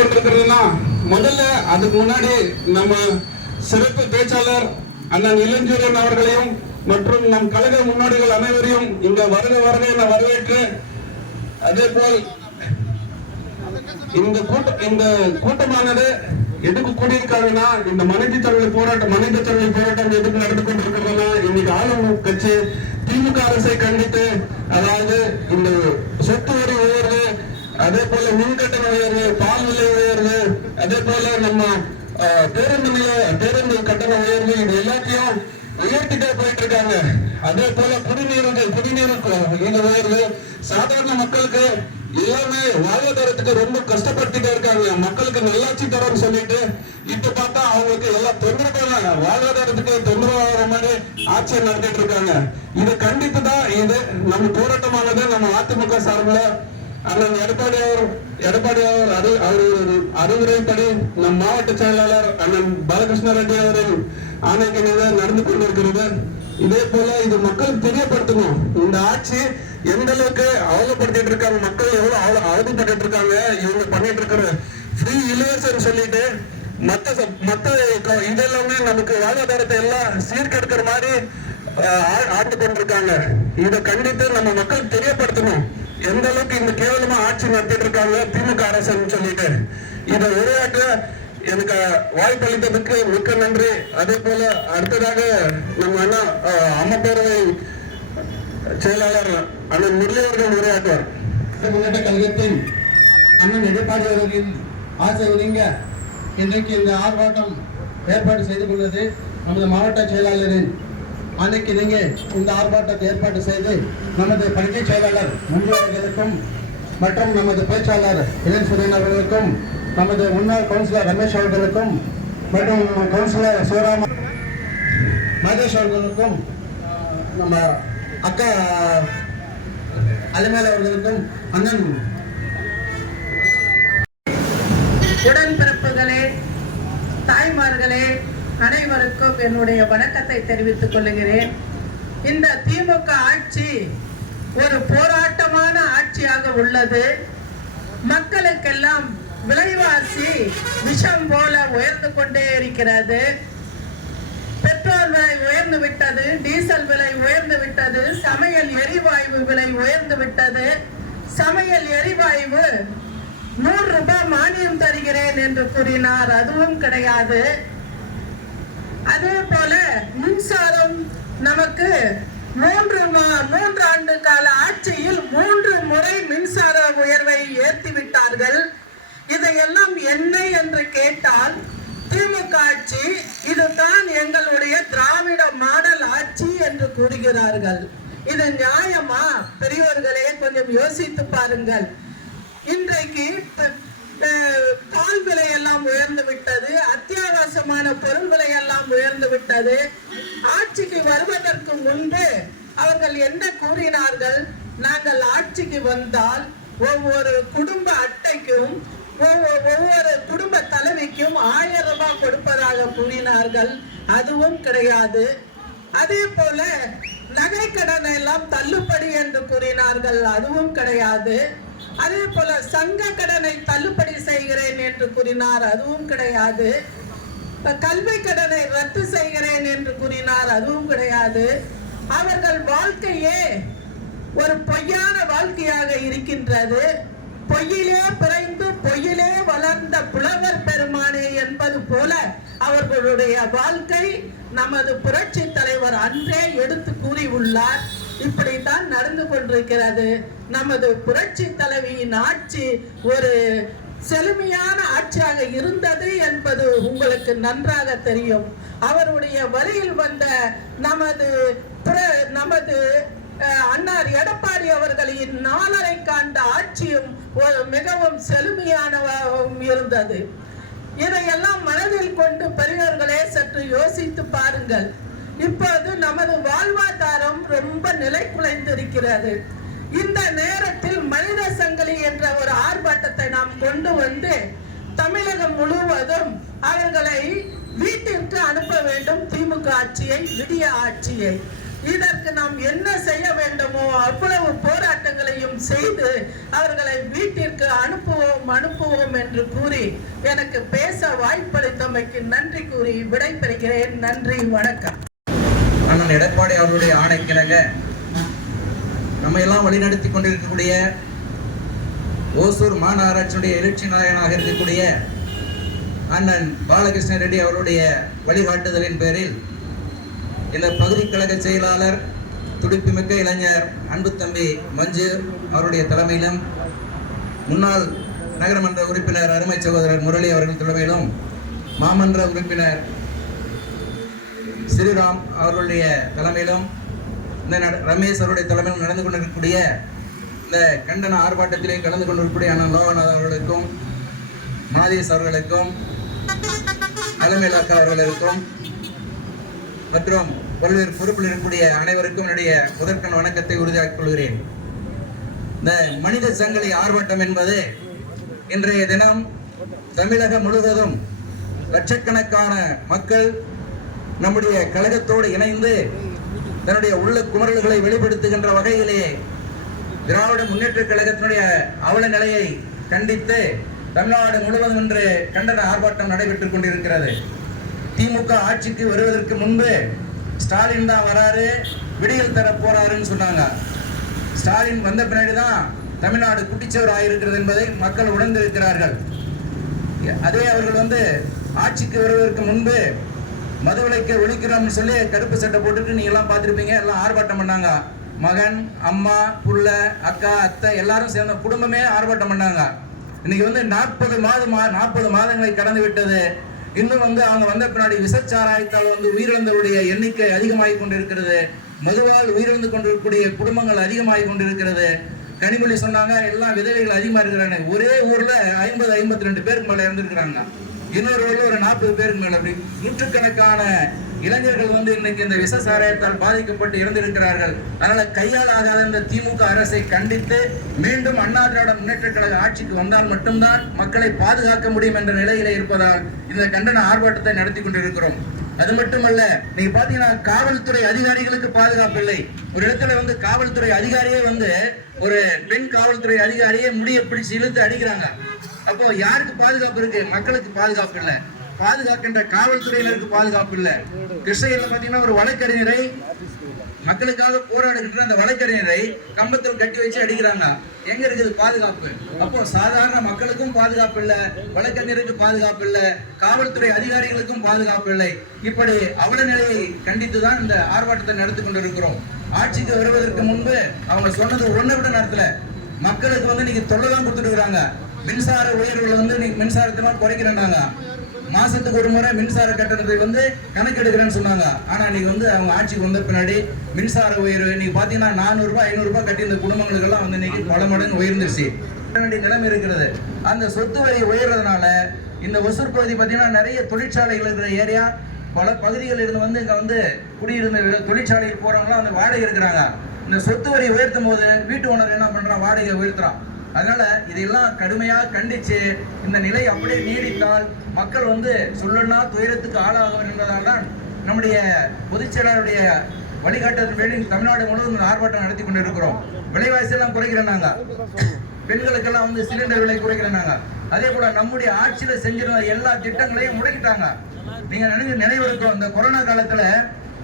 கொடுத்துருக்கிறதுனா முதல்ல அதுக்கு முன்னாடி நம்ம சிறப்பு பேச்சாளர் அண்ணன் இளஞ்சூரன் அவர்களையும் மற்றும் நம் கழக முன்னோடிகள் அனைவரையும் இங்க வருக வருக என வரவேற்று அதே போல் இந்த கூட்டம் இந்த கூட்டமானது எதுக்கு கூடியிருக்காங்கன்னா இந்த மனைவி தன்மை போராட்டம் மனைவி தன்மை போராட்டம் எதுக்கு நடந்து கொண்டிருக்கிறதுனா இன்னைக்கு ஆளும் கட்சி திமுக அரசை கண்டித்து அதாவது இந்த சொத்து வரி உயர்வு அதே போல மின்கட்டண உயர்வு பால் அதே போல நம்ம பேருந்து நிலைய பேருந்து கட்டண உயர்வு இது எல்லாத்தையும் உயர்த்திட்டே போயிட்டு இருக்காங்க அதே போல குடிநீருக்கு குடிநீருக்கு இந்த உயர்வு சாதாரண மக்களுக்கு எல்லாமே வாழ்வாதாரத்துக்கு ரொம்ப கஷ்டப்படுத்திட்டே இருக்காங்க. மக்களுக்கு நல்லாட்சி தரோம்னு சொல்லிட்டு இப்ப பார்த்தா அவங்களுக்கு எல்லாம் தொந்தரவான வாழ்வாதாரத்துக்கு தொந்தரவாகிற மாதிரி ஆட்சியை நடத்திட்டு இருக்காங்க. இதை கண்டித்து தான் இது நம்ம போராட்டமானது நம்ம அதிமுக சார்பில் அண்ணன் எடப்பாடி அவர் எடப்பாடி அவர் அறி அவர் அறிவுரைப்படி நம் மாவட்ட செயலாளர் அண்ணன் பாலகிருஷ்ண ரெட்டி அவரின் ஆணைக்கு நடந்து கொண்டிருக்கிறது. இதே போல இது மக்களுக்கு தெரியப்படுத்தணும். இந்த ஆட்சி எந்த அளவுக்கு அவலப்படுத்திட்டு இருக்காங்க மக்கள் எவ்வளவு அவ- அவதிப்பட்டு இருக்காங்க இவங்க பண்ணிட்டு இருக்கிற ஃப்ரீ இலவசம் சொல்லிட்டு மத்த ச- மத்த க- இதெல்லாமே நமக்கு வாழ்வாதாரத்தை எல்லாம் சீர்கெடுக்கிற மாதிரி ஆ- ஆண்டு கொண்டிருக்காங்க. இதை கண்டித்து நம்ம மக்கள் தெரியப்படுத்தணும். எந்த அளவுக்கு இந்த கேவலமா ஆட்சி நடத்திட்டு இருக்காங்க திமுக அரசுன்னு சொல்லிட்டு. இதை உரையாற்ற எனக்கு வாய்ப்பு அளித்ததுக்கு மிக்க நன்றி. அதே போல அடுத்ததாக நம்ம அண்ணா அஹ், அம்மா பேரவை செயலாளர் அண்ணன் முரளி அவர்கள் உரையாற்றுவார். முன்னேற்ற கழகத்தின் அண்ணன் எடப்பாடி அவர்களின் ஆசை ஒதுங்க இன்றைக்கு இந்த ஆர்ப்பாட்டம் ஏற்பாடு செய்து கொண்டது நமது மாவட்ட செயலாளரின் அன்னைக்கு நீங்க இந்த ஆர்ப்பாட்டத்தை ஏற்பாடு செய்து நமது பணிச் செயலாளர் மஞ்சு மற்றும் நமது பேச்சாளர் இளன் சுரேன் அவர்களுக்கும் நமது முன்னாள் கவுன்சிலர் ரமேஷ் அவர்களுக்கும் மற்றும் கவுன்சிலர் சிவராம மகேஷ் அவர்களுக்கும் நம்ம அக்கா அலிமேல் அவர்களுக்கும் அண்ணன் உடன்பிறப்புகளே தாய்மார்களே அனைவருக்கும் என்னுடைய வணக்கத்தை தெரிவித்துக் கொள்கிறேன். இந்த திமுக ஆட்சி ஒரு போராட்டமான ஆட்சியாக உள்ளது. மக்களுக்கெல்லாம் விலைவாசி விஷம் போல உயர்ந்து கொண்டே இருக்கிறது. பெட்ரோல் விலை உயர்ந்து விட்டது டீசல் விலை உயர்ந்து விட்டது சமையல் எரிவாயு விலை உயர்ந்து விட்டது. சமையல் எரிவாயு நூறு ரூபாய் மானியம் தருகிறேன் என்று கூறினார். அதுவும் கிடையாது. அதே போல மின்சாரம் நமக்கு மூன்று மா- மூன்று ஆண்டு கால ஆட்சியில் மூன்று முறை மின்சார உயர்வை ஏற்றி விட்டார்கள் இதையெல்லாம் என்ன என்று கேட்டால் திமுக ஆட்சி இதுதான் எங்களுடைய திராவிட மாடல் ஆட்சி என்று கூறுகிறார்கள். இது நியாயமா? பெரியவர்களே கொஞ்சம் யோசித்து பாருங்கள். இன்றைக்கு பால் விலை எல்லாம் உயர்ந்து விட்டது அத்தியாவசியமான பொருள் விலை எல்லாம் உயர்ந்து விட்டது. ஆட்சிக்கு வருவதற்கு முன்பு அவர்கள் என்ன கூறினார்கள்? நாங்கள் ஆட்சிக்கு வந்தால் ஒவ்வொரு குடும்ப அட்டைக்கும் ஒவ்வொரு ஒவ்வொரு குடும்ப தலைவிக்கும் ஆயிரம் ரூபாய் கொடுப்பதாக கூறினார்கள். அதுவும் கிடையாது. அதே போல நகை கடனை எல்லாம் தள்ளுபடி என்று கூறினார்கள். அதுவும் கிடையாது. அதே போல சங்க கடனை தள்ளுபடி செய்கிறேன் என்று கூறினார். அதுவும் கிடையாது. கல்வி கடனை ரத்து செய்கிறேன் என்று கூறினார். அதுவும் கிடையாது. அவர்கள் வாழ்க்கையே ஒரு பொய்யான வாழ்க்கையாக இருக்கின்றது. பொய்யிலே பிறந்து பொய்யிலே வளர்ந்த புலவர் பெருமானே என்பது போல அவர்களுடைய வாழ்க்கை நமது புரட்சி தலைவர் அன்றே எடுத்து கூறியுள்ளார். இப்படித்தான் நடந்து கொண்டிருக்கிறது. நமது புரட்சி தலைவியின் ஆட்சி ஒரு செழுமையான ஆட்சியாக இருந்தது என்பது உங்களுக்கு நன்றாக தெரியும். அவருடைய வழியில் வந்த நமது நமது அஹ், அன்னார் எடப்பாடி அவர்களின் நாளரை காண்ட ஆட்சியும் ஒரு மிகவும் செழுமையானவாகவும் இருந்தது. இதையெல்லாம் மனதில் கொண்டு பெரியவர்களே சற்று யோசித்து பாருங்கள். இப்போது நமது வாழ்வாதாரம் ரொம்ப நிலை குலைந்திருக்கிறது. இந்த நேரத்தில் மனித சங்கிலி என்ற ஒரு ஆர்ப்பாட்டத்தை நாம் கொண்டு வந்து தமிழகம் முழுவதும் அவர்களை வீட்டிற்கு அனுப்ப வேண்டும். திமுக ஆட்சியை விடிய ஆட்சியை. இதற்கு நாம் என்ன செய்ய வேண்டுமோ அவ்வளவு போராட்டங்களையும் செய்து அவர்களை வீட்டிற்கு அனுப்புவோம் அனுப்புவோம் என்று கூறி எனக்கு பேச வாய்ப்பளித்தமைக்கு நன்றி கூறி விடைபெறுகிறேன். நன்றி வணக்கம். அண்ணன் எடப்பாடி அவர்களுடைய ஆணைக்கிணங்க நம்ம எல்லாம் வழிநடத்தி கொண்டிருக்கக்கூடிய ஓசூர் மாநகராட்சியுடைய எழுச்சி நாயகனாக இருக்கக்கூடிய அண்ணன் பாலகிருஷ்ண ரெட்டி அவருடைய வழிகாட்டுதலின் பேரில் இந்த பகுதி கழக செயலாளர் துடிப்புமிக்க இளைஞர் அன்பு தம்பி மஞ்சு அவருடைய தலைமையிலும் முன்னாள் நகரமன்ற உறுப்பினர் அருமை சகோதரர் முரளி அவர்கள் தலைமையிலும் மாமன்ற உறுப்பினர் ஸ்ரீராம் அவர்களுடைய தலைமையிலும் இந்த நட- ரமேஷ் அவருடைய நடந்து கொண்டிருக்கக்கூடிய இந்த கண்டன ஆர்ப்பாட்டத்திலே கலந்து கொண்டிருக்கக்கூடிய அண்ணன் லோகநாத் அவர்களுக்கும் மாதேஷ் அவர்களுக்கும் அலமேல் அக்கா அவர்களுக்கும் மற்றும் பல்வேறு பொறுப்பில் இருக்கக்கூடிய அனைவருக்கும் என்னுடைய முதற்கண் வணக்கத்தை உறுதியாக்கிக் கொள்கிறேன். இந்த மனித சங்கிலி ஆர்ப்பாட்டம் என்பது இன்றைய தினம் தமிழகம் முழுவதும் லட்சக்கணக்கான மக்கள் நம்முடைய கழகத்தோடு இணைந்து தன்னுடைய உள்ள குமரல்களை வெளிப்படுத்துகின்ற வகையிலே திராவிட முன்னேற்ற கழகத்தினுடைய அவல நிலையை கண்டித்து தமிழ்நாடு முழுவதும் இன்று கண்டன ஆர்ப்பாட்டம் நடைபெற்றுக் கொண்டிருக்கிறது. திமுக ஆட்சிக்கு வருவதற்கு முன்பு ஸ்டாலின் தான் வராரு விடியல் தர போறாருன்னு சொன்னாங்க. ஸ்டாலின் வந்த பின்னாடி தான் தமிழ்நாடு குட்டிச்சவர் ஆகியிருக்கிறது என்பதை மக்கள் உணர்ந்திருக்கிறார்கள். அதே அவர்கள் வந்து ஆட்சிக்கு வருவதற்கு முன்பு மதுவிலைக்கு ஒழிக்கிறோம்னு சொல்லி கருப்பு சட்டை போட்டுட்டு நீங்க எல்லாம் பார்த்துருப்பீங்க. எல்லாம் ஆர்ப்பாட்டம் பண்ணாங்க. மகன் அம்மா புள்ள அக்கா அத்தை எல்லாரும் சேர்ந்த குடும்பமே ஆர்ப்பாட்டம் பண்ணாங்க. இன்னைக்கு வந்து நாற்பது மாதம் நாற்பது மாதங்களை கடந்து விட்டது. இன்னும் வந்து அவங்க வந்த பின்னாடி விசச்சாராயத்தால் வந்து உயிரிழந்தவருடைய எண்ணிக்கை அதிகமாகி கொண்டிருக்கிறது. மதுவால் உயிரிழந்து கொண்டிருக்கக்கூடிய குடும்பங்கள் அதிகமாகி கொண்டிருக்கிறது. கனிமொழி சொன்னாங்க எல்லாம் விதவைகள் அதிகமாக இருக்கிறாங்க. ஒரே ஊரில் ஐம்பது ஐம்பத்தி ரெண்டு பேருக்கு மேலே இறந்துருக்கிறாங்க. இன்னொரு ஊர்ல ஒரு நாற்பது பேருக்கு மேல அப்படி நூற்றுக்கணக்கான இளைஞர்கள் வந்து இன்னைக்கு இந்த விஷ சாராயத்தால் பாதிக்கப்பட்டு இறந்திருக்கிறார்கள். அதனால கையால் ஆகாத இந்த திமுக அரசை கண்டித்து மீண்டும் அண்ணா திராவிட முன்னேற்ற கழக ஆட்சிக்கு வந்தால் மட்டும்தான் மக்களை பாதுகாக்க முடியும் என்ற நிலையில இருப்பதால் இந்த கண்டன ஆர்ப்பாட்டத்தை நடத்தி கொண்டிருக்கிறோம். அது மட்டுமல்ல நீங்க பாத்தீங்கன்னா காவல்துறை அதிகாரிகளுக்கு பாதுகாப்பு இல்லை. ஒரு இடத்துல வந்து காவல்துறை அதிகாரியே வந்து ஒரு பெண் காவல்துறை அதிகாரியே முடிய பிடிச்சு இழுத்து அடிக்கிறாங்க. அப்போ யாருக்கு பாதுகாப்பு இருக்கு? மக்களுக்கு பாதுகாப்பு இல்லை. பாதுகாக்கின்ற காவல்துறையினருக்கு பாதுகாப்பு இல்லை. கிருஷ்ணகிரியில பாத்தீங்கன்னா ஒரு வழக்கறிஞரை மக்களுக்காக போராடுகின்ற அந்த வழக்கறிஞரை கம்பத்தில் கட்டி வச்சு அடிக்கிறாங்க. எங்க இருக்குது பாதுகாப்பு? அப்போ சாதாரண மக்களுக்கும் பாதுகாப்பு இல்ல வழக்கறிஞருக்கு பாதுகாப்பு இல்ல காவல்துறை அதிகாரிகளுக்கும் பாதுகாப்பு இல்லை. இப்படி அவல நிலையை கண்டித்து தான் இந்த ஆர்ப்பாட்டத்தை நடத்தி கொண்டிருக்கிறோம். ஆட்சிக்கு வருவதற்கு முன்பு அவங்க சொன்னது ஒண்ணை விட நடத்தல. மக்களுக்கு வந்து நீங்க தொல்லை தான் கொடுத்துட்டு இருக்காங்க மின்சார உயர்வுகள் வந்து மின்சாரத்தை மின்சாரத்தினால் குறைக்கிறேன்னாங்க மாசத்துக்கு ஒரு முறை மின்சார கட்டணத்தை வந்து கணக்கெடுக்கிறேன்னு சொன்னாங்க. ஆனா இன்னைக்கு வந்து அவங்க ஆட்சிக்கு வந்த பின்னாடி மின்சார உயர்வு இன்னைக்கு பாத்தீங்கன்னா நானூறு ரூபாய் ரூபாய் கட்டி இந்த குடும்பங்களுக்கு எல்லாம் வந்து இன்னைக்கு பல மடங்கு உயர்ந்துருச்சு. வேண்டிய நிலைமை இருக்கிறது. அந்த சொத்து வரி உயர்றதுனால இந்த ஒசூர் பகுதி பார்த்தீங்கன்னா நிறைய தொழிற்சாலைகள் இருக்கிற ஏரியா பல பகுதிகளில் இருந்து வந்து இங்கே வந்து குடியிருந்த தொழிற்சாலைகள் போகிறவங்களாம் போறவங்களாம் வந்து வாடகை இருக்கிறாங்க இந்த சொத்து வரி உயர்த்தும் போது வீட்டு ஓனர் என்ன பண்றான்? வாடகை உயர்த்துறான். அதனால இதையெல்லாம் கடுமையாக கண்டிச்சு இந்த நிலை அப்படியே நீடித்தால் மக்கள் வந்து சொல்லனா துயரத்துக்கு ஆளாகும் என்பதால் தான் நம்முடைய பொதுச் செயலாளருடைய வழிகாட்டுதல் தமிழ்நாடு முழுவதும் இந்த ஆர்ப்பாட்டம் நடத்தி கொண்டிருக்கிறோம். விலைவாசி எல்லாம் குறைக்கிறாங்க பெண்களுக்கெல்லாம் வந்து சிலிண்டர் விலை குறைக்கிறேன்னாங்க. அதே போல நம்முடைய ஆட்சியில செஞ்சிருந்த எல்லா திட்டங்களையும் முடக்கிட்டாங்க. நீங்க நினைவு நினைவு இருக்கும் இந்த கொரோனா காலத்துல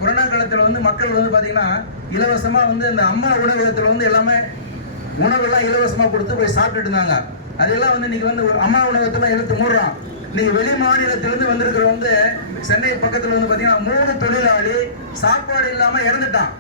கொரோனா காலத்துல வந்து மக்கள் வந்து பாத்தீங்கன்னா இலவசமா வந்து இந்த அம்மா உணவகத்துல வந்து எல்லாமே உணவெல்லாம் இலவசமாக கொடுத்து போய் சாப்பிட்டுட்டு இருந்தாங்க. அதெல்லாம் வந்து இன்னைக்கு வந்து ஒரு அம்மா உணவகத்துல எடுத்து மூடுறோம் இன்னைக்கு வெளி மாநிலத்திலிருந்து வந்திருக்கிற வந்து சென்னை பக்கத்துல வந்து பாத்தீங்கன்னா மூணு தொழிலாளி சாப்பாடு இல்லாம இறந்துட்டான்.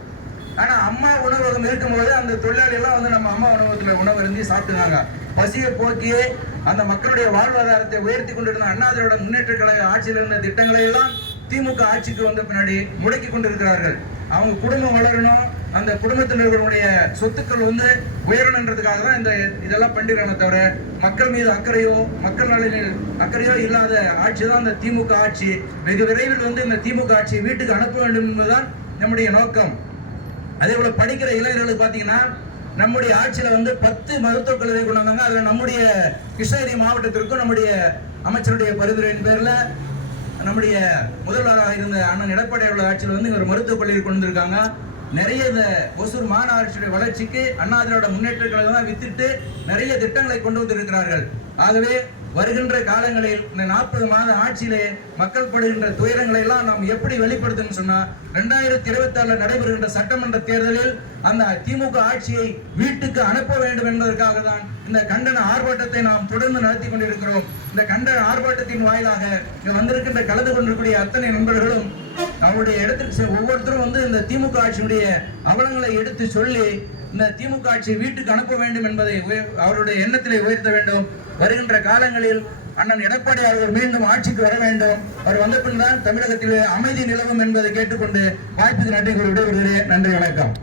ஆனா அம்மா உணவகம் இருக்கும்போது அந்த தொழிலாளி எல்லாம் வந்து நம்ம அம்மா உணவகத்துல உணவு இருந்து சாப்பிட்டுனாங்க. பசியை போக்கியே அந்த மக்களுடைய வாழ்வாதாரத்தை உயர்த்தி கொண்டிருந்த அண்ணாதிரோட முன்னேற்ற கழக ஆட்சியில் இருந்த திட்டங்களை எல்லாம் திமுக ஆட்சிக்கு வந்த பின்னாடி முடக்கி கொண்டிருக்கிறார்கள். அவங்க குடும்பம் வளரணும் அந்த குடும்பத்தினர்களுடைய சொத்துக்கள் வந்து உயரணுன்றதுக்காக தான் இந்த இதெல்லாம் பண்ணிருக்காங்க தவிர மக்கள் மீது அக்கறையோ மக்கள் நலனில் அக்கறையோ இல்லாத ஆட்சி தான் இந்த திமுக ஆட்சி. வெகு விரைவில் வந்து இந்த திமுக ஆட்சி வீட்டுக்கு அனுப்ப வேண்டும் என்பதுதான் நம்முடைய நோக்கம். அதே போல படிக்கிற இளைஞர்களுக்கு பார்த்தீங்கன்னா நம்முடைய ஆட்சியில் வந்து பத்து மருத்துவக் கல்லூரி கொண்டு வந்தாங்க அதில் நம்முடைய கிருஷ்ணகிரி மாவட்டத்திற்கும் நம்முடைய அமைச்சருடைய பரிந்துரையின் பேரில் நம்முடைய முதல்வராக இருந்த அண்ணன் எடப்பாடி அவர்கள் ஆட்சியில் வந்து ஒரு மருத்துவக் கல்லூரி கொண்டு வந்திருக்காங்க. நிறைய இந்த ஒசூர் மாநகராட்சியுடைய வளர்ச்சிக்கு அண்ணாதிரோட திராவிட முன்னேற்ற கழகம் வித்திட்டு நிறைய திட்டங்களை கொண்டு வந்திருக்கிறார்கள். ஆகவே வருகின்ற காலங்களில் இந்த நாற்பது மாத ஆட்சியிலே மக்கள் படுகின்ற துயரங்களை எல்லாம் நாம் எப்படி வெளிப்படுத்தணும் சொன்னா ரெண்டாயிரத்தி இருபத்தி ஆறுல நடைபெறுகின்ற சட்டமன்ற தேர்தலில் அந்த திமுக ஆட்சியை வீட்டுக்கு அனுப்ப வேண்டும் என்பதற்காக தான் இந்த கண்டன ஆர்ப்பாட்டத்தை நாம் தொடர்ந்து நடத்தி கொண்டிருக்கிறோம். இந்த கண்டன ஆர்ப்பாட்டத்தின் வாயிலாக இங்க வந்திருக்கின்ற கலந்து கொண்டிருக்கக்கூடிய அத்தனை நண்பர்களும் அவருடைய இடத்துக்கு ஒவ்வொருத்தரும் வந்து இந்த திமுக ஆட்சியுடைய அவலங்களை எடுத்து சொல்லி இந்த திமுக ஆட்சி வீட்டுக்கு அனுப்ப வேண்டும் என்பதை அவருடைய எண்ணத்திலே உயர்த்த வேண்டும். வருகின்ற காலங்களில் அண்ணன் எடப்பாடி அவர்கள் மீண்டும் ஆட்சிக்கு வர வேண்டும். அவர் வந்த பின் தான் தமிழகத்திலே அமைதி நிலவும் என்பதை கேட்டுக்கொண்டு வாய்ப்புக்கு நன்றி கூறி விடைபெறுகிறேன். நன்றி வணக்கம்.